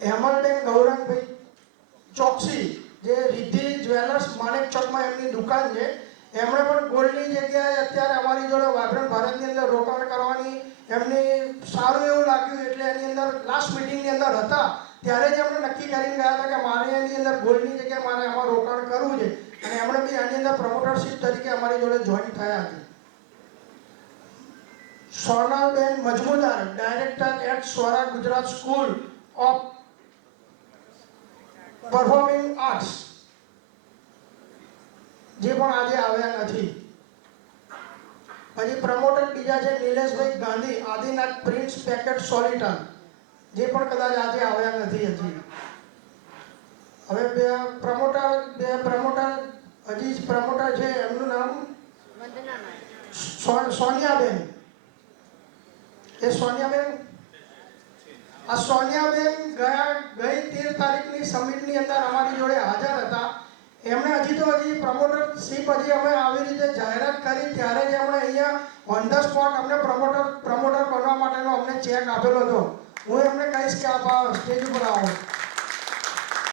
હેમલબેન ગૌરંગભાઈ ચોકસી, જે રિદ્ધિ જ્વેલર્સ માણેક ચોકમાં એમની દુકાન છે, એમણે પણ ગોલ્ડની જગ્યાએ અત્યારે અમારી જોડે વાયબ્રન્ટ ભારતની અંદર રોકાણ કરવાની એમને સારું એવું લાગ્યું, એટલે એની અંદર લાસ્ટ મિટિંગની અંદર હતા ત્યારે જ એમણે નક્કી કરીને ગયા હતા કે મારે એની અંદર ગોલ્ડની જગ્યાએ મારે આમાં રોકાણ કરવું છે, અને એમણે બી આની અંદર પ્રમોટરશીપ તરીકે અમારી જોડે જોઈન થયા હતા. Sonalben Majmudar, director at Swara Gujarat school of performing arts, જે પણ આજે આવ્યા નથી. પછી પ્રમોટર બીજા છે નિલેશભાઈ ગાંધી, આદિનાથ પ્રિન્સ પેકેટ સોલિટન, જે પણ કદાચ આજે આવ્યા નથી હજી. હવે બે પ્રમોટર હજી જ પ્રમોટર છે, એમનું નામ સોનિયાબેન. એ સોનિયાબેન, આ સોનિયાબેન ગઈ 13 તારીખની સમિટની અંદર અમારી જોડે હાજર હતા. એમણે હજી પ્રમોટરશીપ અમે આવી રીતે જાહેરાત કરી ત્યારે જ એમણે અહીંયા ઓન ધ સ્પોટ અમને પ્રમોટર બનવા માટેનો અમને ચેક આપેલો હતો. હું એમને કહીશ કે આપ સ્ટેજ ઉપર આવો.